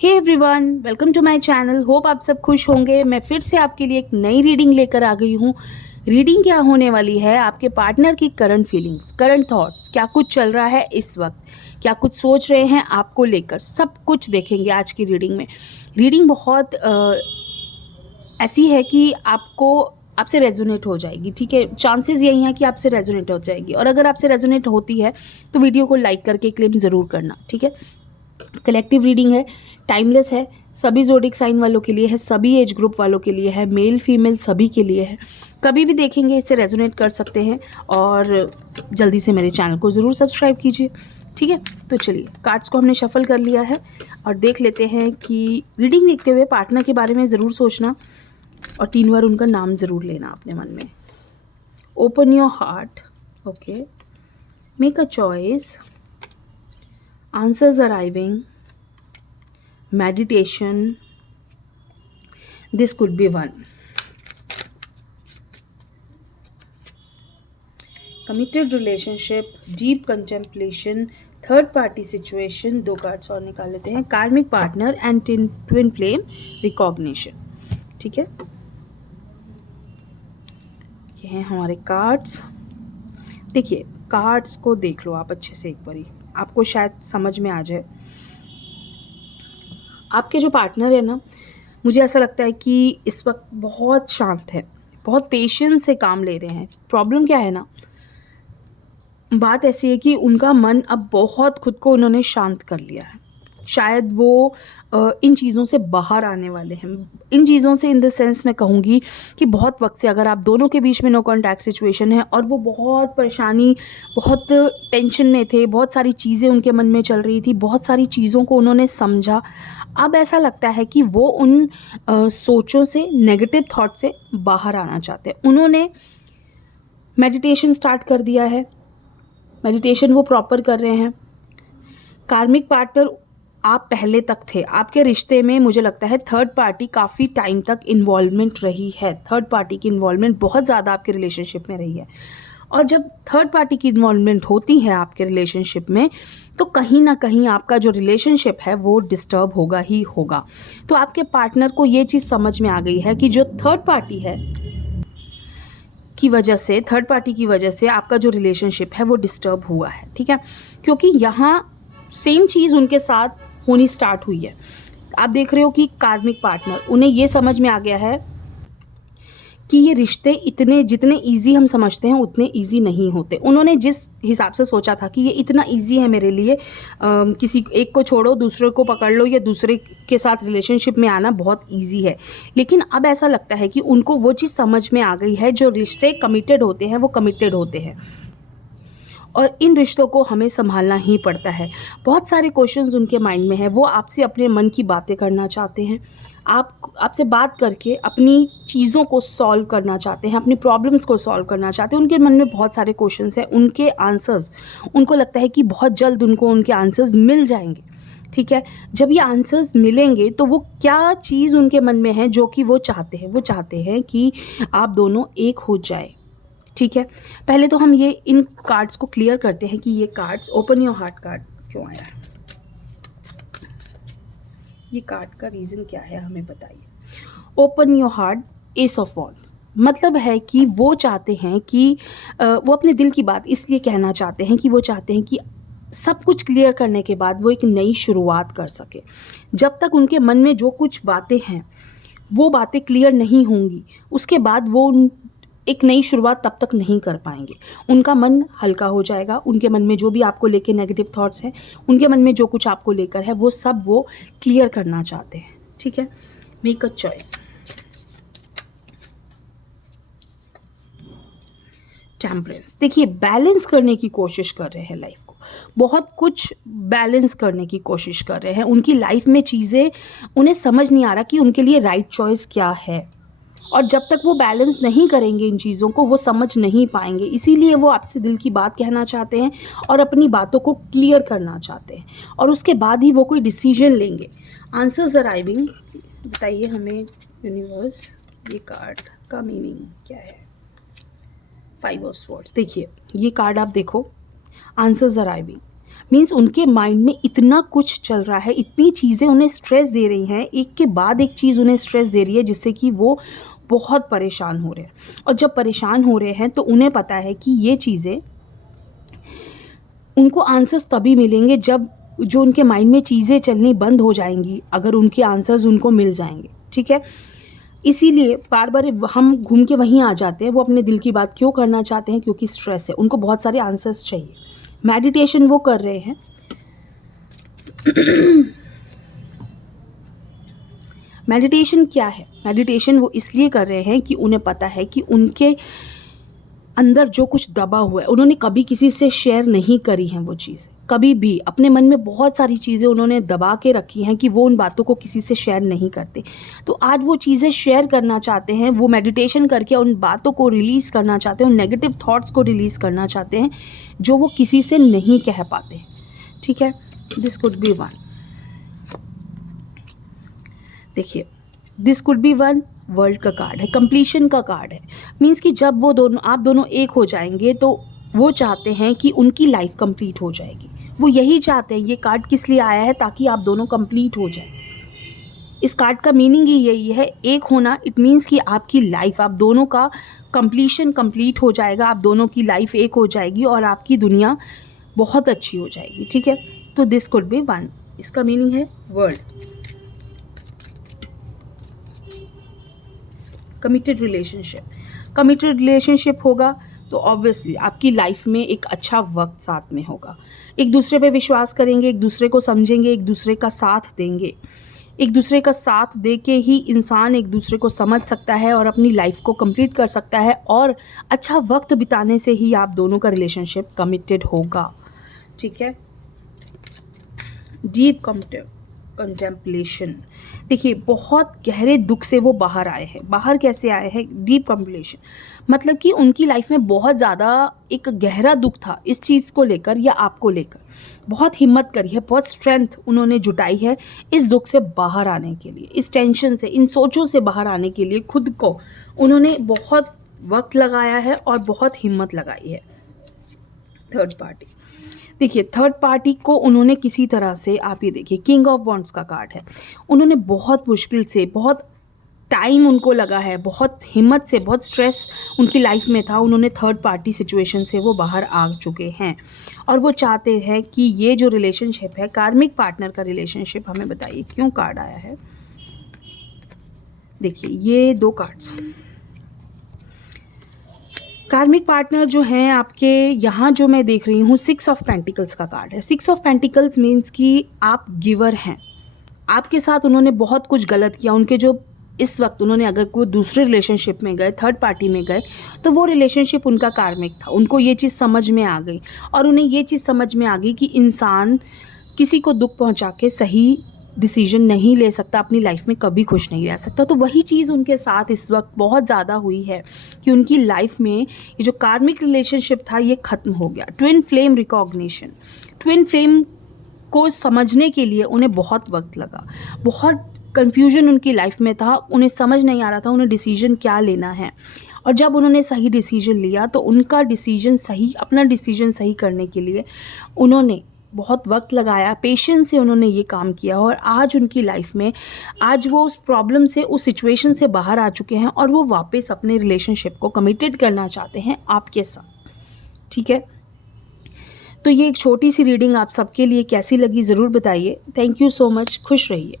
Hey everyone, welcome to my channel. Hope आप सब खुश होंगे। मैं फिर से आपके लिए एक नई रीडिंग लेकर आ गई हूँ। रीडिंग क्या होने वाली है, आपके पार्टनर की करंट फीलिंग्स, करंट थॉट्स, क्या कुछ चल रहा है इस वक्त, क्या कुछ सोच रहे हैं आपको लेकर, सब कुछ देखेंगे आज की रीडिंग में। रीडिंग बहुत ऐसी है कि आपसे रेजोनेट हो जाएगी। ठीक है, चांसेस यही हैं कि आपसे रेजोनेट हो जाएगी, और अगर आपसे रेजोनेट होती है तो वीडियो को लाइक करके क्लेम ज़रूर करना। ठीक है, कलेक्टिव रीडिंग है, टाइमलेस है, सभी ज़ोडिक साइन वालों के लिए है, सभी एज ग्रुप वालों के लिए है, मेल फीमेल सभी के लिए है। कभी भी देखेंगे इससे रेजोनेट कर सकते हैं, और जल्दी से मेरे चैनल को ज़रूर सब्सक्राइब कीजिए। ठीक है, तो चलिए, कार्ड्स को हमने शफल कर लिया है और देख लेते हैं कि रीडिंग देखते हुए पार्टनर के बारे में ज़रूर सोचना और 3 बार उनका नाम ज़रूर लेना अपने मन में। Open your heart, okay, make a choice, answers arriving, meditation. This could be one. Committed relationship, deep contemplation, third party situation. 2 cards और निकाल लेते हैं। कार्मिक partner and twin flame recognition. ठीक है, ये हैं हमारे कार्ड्स। देखिए, कार्ड्स को देख लो आप अच्छे से एक बारी, आपको शायद समझ में आ जाए। आपके जो पार्टनर है ना, मुझे ऐसा लगता है कि इस वक्त बहुत शांत है, बहुत पेशेंस से काम ले रहे हैं। प्रॉब्लम क्या है ना, बात ऐसी है कि उनका मन अब बहुत खुद को उन्होंने शांत कर लिया है। शायद वो इन चीज़ों से बाहर आने वाले हैं। इन चीज़ों से इन द सेंस मैं कहूँगी कि बहुत वक्त से अगर आप दोनों के बीच में नो कॉन्टैक्ट सिचुएशन है और वो बहुत परेशानी, बहुत टेंशन में थे, बहुत सारी चीज़ें उनके मन में चल रही थी, बहुत सारी चीज़ों को उन्होंने समझा। अब ऐसा लगता है कि वो उन सोचों से, नेगेटिव थॉट से बाहर आना चाहते हैं। उन्होंने मेडिटेशन स्टार्ट कर दिया है, मेडिटेशन वो प्रॉपर कर रहे हैं। कार्मिक पार्टनर आप पहले तक थे, आपके रिश्ते में मुझे लगता है थर्ड पार्टी काफ़ी टाइम तक इन्वॉल्वमेंट रही है। थर्ड पार्टी की इन्वॉल्वमेंट बहुत ज़्यादा आपके रिलेशनशिप में रही है, और जब थर्ड पार्टी की इन्वॉल्वमेंट होती है आपके रिलेशनशिप में, तो कहीं ना कहीं आपका जो रिलेशनशिप है वो डिस्टर्ब होगा ही होगा। तो आपके पार्टनर को ये चीज़ समझ में आ गई है कि जो थर्ड पार्टी है की वजह से, थर्ड पार्टी की वजह से आपका जो रिलेशनशिप है वो डिस्टर्ब हुआ है। ठीक है, क्योंकि यहाँ सेम चीज़ उनके साथ होनी स्टार्ट हुई है। आप देख रहे हो कि कार्मिक पार्टनर, उन्हें ये समझ में आ गया है कि ये रिश्ते इतने, जितने इजी हम समझते हैं उतने इजी नहीं होते। उन्होंने जिस हिसाब से सोचा था कि ये इतना इजी है मेरे लिए, किसी एक को छोड़ो दूसरे को पकड़ लो, या दूसरे के साथ रिलेशनशिप में आना बहुत इजी है, लेकिन अब ऐसा लगता है कि उनको वो चीज़ समझ में आ गई है। जो रिश्ते कमिटेड होते हैं वो कमिटेड होते हैं, और इन रिश्तों को हमें संभालना ही पड़ता है। बहुत सारे क्वेश्चंस उनके माइंड में है, वो आपसे अपने मन की बातें करना चाहते हैं। आपसे बात करके अपनी चीज़ों को सॉल्व करना चाहते हैं, अपनी प्रॉब्लम्स को सॉल्व करना चाहते हैं। उनके मन में बहुत सारे क्वेश्चंस हैं, उनके आंसर्स, उनको लगता है कि बहुत जल्द उनको उनके आंसर्स मिल जाएंगे। ठीक है, जब ये आंसर्स मिलेंगे तो वो क्या चीज़ उनके मन में है जो कि वो चाहते हैं कि आप दोनों एक हो जाए। ठीक है, पहले तो हम ये इन कार्ड्स को क्लियर करते हैं कि ये cards, open your heart card क्यों आया है, ये कार्ड का रीज़न क्या है हमें बताइए। Open your heart, S of wands, मतलब है कि वो चाहते हैं कि वो अपने दिल की बात इसलिए कहना चाहते हैं कि वो चाहते हैं कि सब कुछ क्लियर करने के बाद वो एक नई शुरुआत कर सके। जब तक उनके मन में जो कुछ बातें हैं वो बातें क्लियर नहीं होंगी, उसके बाद वो एक नई शुरुआत तब तक नहीं कर पाएंगे। उनका मन हल्का हो जाएगा, उनके मन में जो भी आपको लेके नेगेटिव थॉट्स हैं, उनके मन में जो कुछ आपको लेकर है, वो सब वो क्लियर करना चाहते हैं। ठीक है, मेक अ चॉइस। टेम्परेंस, देखिए, बैलेंस करने की कोशिश कर रहे हैं लाइफ को, बहुत कुछ बैलेंस करने की कोशिश कर रहे हैं। उनकी लाइफ में चीज़ें, उन्हें समझ नहीं आ रहा कि उनके लिए राइट चॉइस क्या है, और जब तक वो बैलेंस नहीं करेंगे इन चीज़ों को, वो समझ नहीं पाएंगे। इसीलिए वो आपसे दिल की बात कहना चाहते हैं और अपनी बातों को क्लियर करना चाहते हैं, और उसके बाद ही वो कोई डिसीजन लेंगे। आंसर्स अराइविंग, बताइए हमें यूनिवर्स, ये कार्ड का मीनिंग क्या है। 5 ऑफ स्वॉर्ड्स, देखिए ये कार्ड आप देखो, आंसर्स अराइविंग, मीन्स उनके माइंड में इतना कुछ चल रहा है, इतनी चीज़ें उन्हें स्ट्रेस दे रही हैं, एक के बाद एक चीज़ उन्हें स्ट्रेस दे रही है, जिससे कि वो बहुत परेशान हो रहे हैं। और जब परेशान हो रहे हैं तो उन्हें पता है कि ये चीज़ें उनको आंसर्स तभी मिलेंगे जब जो उनके माइंड में चीज़ें चलनी बंद हो जाएंगी, अगर उनके आंसर्स उनको मिल जाएंगे। ठीक है, इसीलिए बार बार हम घूम के वहीं आ जाते हैं। वो अपने दिल की बात क्यों करना चाहते हैं? क्योंकि स्ट्रेस है, उनको बहुत सारे आंसर्स चाहिए। मेडिटेशन वो कर रहे हैं। मेडिटेशन क्या है? मेडिटेशन वो इसलिए कर रहे हैं कि उन्हें पता है कि उनके अंदर जो कुछ दबा हुआ है, उन्होंने कभी किसी से शेयर नहीं करी हैं वो चीज़ें। कभी भी अपने मन में बहुत सारी चीज़ें उन्होंने दबा के रखी हैं कि वो उन बातों को किसी से शेयर नहीं करते। तो आज वो चीज़ें शेयर करना चाहते हैं, वो मेडिटेशन करके उन बातों को रिलीज़ करना चाहते हैं, उन नेगेटिव थॉट्स को रिलीज़ करना चाहते हैं जो वो किसी से नहीं कह पाते हैं। ठीक है, दिस कुड बी वन। देखिए, this could be one world का कार्ड है, कंप्लीशन का कार्ड है। मीन्स कि जब वो दोनों, आप दोनों एक हो जाएंगे तो वो चाहते हैं कि उनकी लाइफ कंप्लीट हो जाएगी। वो यही चाहते हैं। ये कार्ड किस लिए आया है? ताकि आप दोनों कंप्लीट हो जाए। इस कार्ड का मीनिंग ही यही है, एक होना। इट मीन्स कि आपकी लाइफ, आप दोनों का कंप्लीशन कंप्लीट हो जाएगा, आप दोनों की लाइफ एक हो जाएगी और आपकी दुनिया बहुत अच्छी हो जाएगी। ठीक है, तो दिस कुड बी वन, इसका मीनिंग है वर्ल्ड। कमिटेड रिलेशनशिप होगा तो ऑब्वियसली आपकी लाइफ में एक अच्छा वक्त साथ में होगा। एक दूसरे पे विश्वास करेंगे, एक दूसरे को समझेंगे, एक दूसरे का साथ देंगे। एक दूसरे का साथ दे के ही इंसान एक दूसरे को समझ सकता है और अपनी लाइफ को कंप्लीट कर सकता है, और अच्छा वक्त बिताने से ही आप दोनों का रिलेशनशिप कमिटेड होगा। ठीक है, डीप कंटेम्पलेशन। देखिए, बहुत गहरे दुख से वो बाहर आए हैं। बाहर कैसे आए हैं? डीप कंटेम्पलेशन मतलब कि उनकी लाइफ में बहुत ज़्यादा एक गहरा दुख था इस चीज़ को लेकर या आपको लेकर। बहुत हिम्मत करी है, बहुत स्ट्रेंथ उन्होंने जुटाई है इस दुख से बाहर आने के लिए, इस टेंशन से, इन सोचों से बाहर आने के लिए खुद को उन्होंने बहुत वक्त लगाया है और बहुत हिम्मत लगाई है। थर्ड पार्टी, देखिए, थर्ड पार्टी को उन्होंने किसी तरह से, आप ये देखिए, किंग ऑफ वॉन्ड्स का कार्ड है। उन्होंने बहुत मुश्किल से, बहुत टाइम उनको लगा है, बहुत हिम्मत से, बहुत स्ट्रेस उनकी लाइफ में था, उन्होंने थर्ड पार्टी सिचुएशन से वो बाहर आ चुके हैं और वो चाहते हैं कि ये जो रिलेशनशिप है, कार्मिक पार्टनर का रिलेशनशिप, हमें बताइए क्यों कार्ड आया है। देखिए, ये दो कार्ड्स, कार्मिक पार्टनर जो हैं आपके यहाँ, जो मैं देख रही हूँ, 6 ऑफ पेंटिकल्स का कार्ड है। 6 ऑफ पेंटिकल्स मीन्स कि आप गिवर हैं। आपके साथ उन्होंने बहुत कुछ गलत किया। उनके जो इस वक्त उन्होंने अगर कोई दूसरे रिलेशनशिप में गए, थर्ड पार्टी में गए, तो वो रिलेशनशिप उनका कार्मिक था। उनको ये चीज़ समझ में आ गई और उन्हें ये चीज़ समझ में आ गई कि इंसान किसी को दुख पहुंचा के सही डिसीजन नहीं ले सकता, अपनी लाइफ में कभी खुश नहीं रह सकता। तो वही चीज़ उनके साथ इस वक्त बहुत ज़्यादा हुई है कि उनकी लाइफ में ये जो कार्मिक रिलेशनशिप था ये ख़त्म हो गया। Twin flame recognition, twin flame को समझने के लिए उन्हें बहुत वक्त लगा, बहुत कन्फ्यूजन उनकी लाइफ में था, उन्हें समझ नहीं आ रहा था उन्हें डिसीजन क्या लेना है। और जब उन्होंने सही डिसीजन लिया तो उनका डिसीजन सही, अपना डिसीजन सही करने के लिए उन्होंने बहुत वक्त लगाया, पेशेंस से उन्होंने ये काम किया और आज उनकी लाइफ में, आज वो उस प्रॉब्लम से, उस सिचुएशन से बाहर आ चुके हैं और वो वापस अपने रिलेशनशिप को कमिटेड करना चाहते हैं आपके साथ। ठीक है, तो ये एक छोटी सी रीडिंग आप सबके लिए कैसी लगी ज़रूर बताइए। थैंक यू सो मच, खुश रहिए।